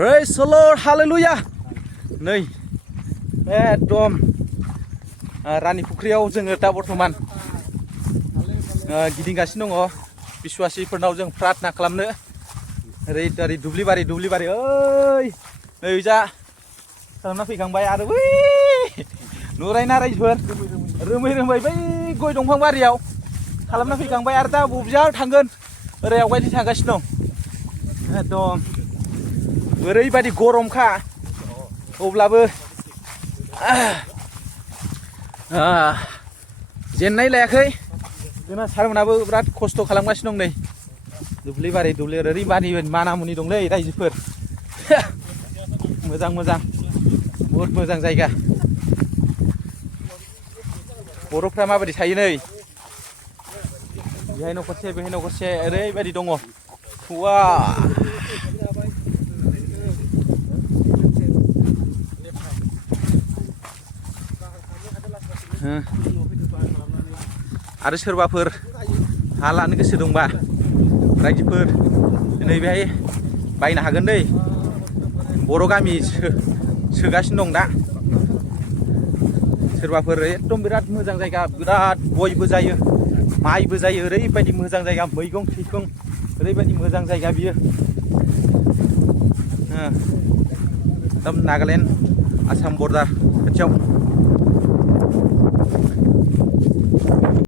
Praise the Lord, hallelujah. नै एकदम रानि फुख्रियाव जोङो दा बर्थमान गिदिंगासिनो दङ बिश्वासिफोरनाव जों प्रार्थना खालामनो ओरै दुब्लिबारि ओइ नै जा खालामना फैखांबाय आरो बै नुरायना रायजोफोर रोमै बै गय दंफां बारियाव खालामना फैखांबाय आरो दा बबेयाव थांगोन ओरै आवगायदि थांगासिनो दं एकदम ओरैबायदि गरमखा अब्लाबो जेननाय लायाखै जोंना सारमोनाबो बिराद खस्थ' खालामगासिनो दं नै दुब्लिबारि ओरैबायदि मानामुनि दंलै रायजोफोर मोजां बहुद मोजां जायगा बर'फ्रा माबायदि थायो नै बेहाय न'खरसे ओरैबायदि दङ वा आरो सोरबाफोर हा लानो गोसो दंबा रायजोफोर नै बेहाय बायनो हागोन दै बर' गामि सोगासिनो दं दा सोरबाफोर एकदम बिराद मोजां जायगा बिराद गयबो जायो माइबो जायो ओरैबायदि मोजां जायगा मैगं थाइगं ओरैबायदि मोजां जायगा बियो एकदम नागालेण्ड आसाम बर्डार खाथियाव